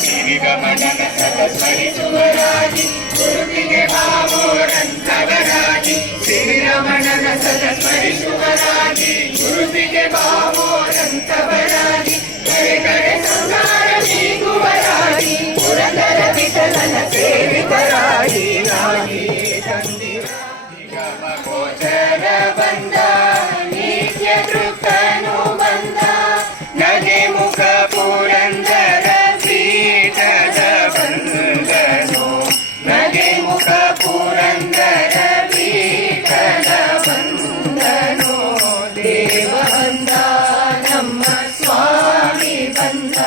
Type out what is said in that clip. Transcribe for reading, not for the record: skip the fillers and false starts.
ಶ್ರೀರಮಣನ ಸದಸ್ಮರಿಸುವರಾಗಿ ಗುರುವಿಗೆ ಭಾವೋರಂತವರಾಗಿ ಶ್ರೀರಮಣನ ಸದಸ್ಮರಿಸುವರಾಗಿ ಗುರುವಿಗೆ ಭಾವೋರಂತವರಾಗಿ ಕರೆ ಕರೆ ಸಂಸಾರ ನೀಗುವರಾಗಿ ಪುರಂದರ ವಿಠಲನ ಸೇವಿತರಾಗಿ ರಾಗಿ ತಂದಿರ ನಿಗಮ ಗೋಚರ ಬಂದ ನಿತ್ಯ ತೃಪ್ತನು ಬಂದ ನಗೆ ಮುಖ ಪುರಂದರ ಪೀಠದ ಬಂದನು ನಗೆ ಮುಖ ಪುರಂದರ ಪೀಠದ ಬಂದನು ದೇವ ಬಂದ ನಮ್ಮ ಸ್ವಾಮಿ ಬಂದ